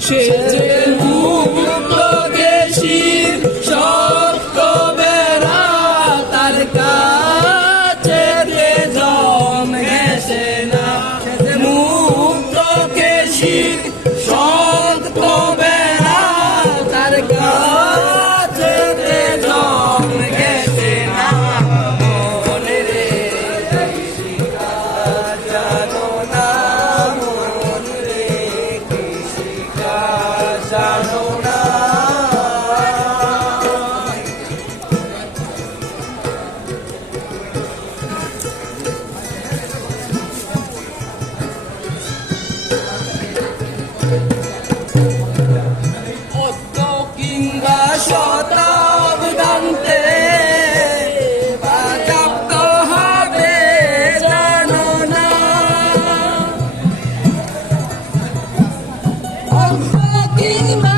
সে যে মুক্ত কেশির শক্ত বেড়া তার কাছে যে জম ঘেঁষে না মুক্ত কেশির শক্ত বেড়া তার কাছে যে জম ঘেঁষে না মনে রে জানো না মন রে কৃষিকাজ জানো না কিংবা শতাব্দান্তে বাজাপ্ত হবে জানো না কিংবা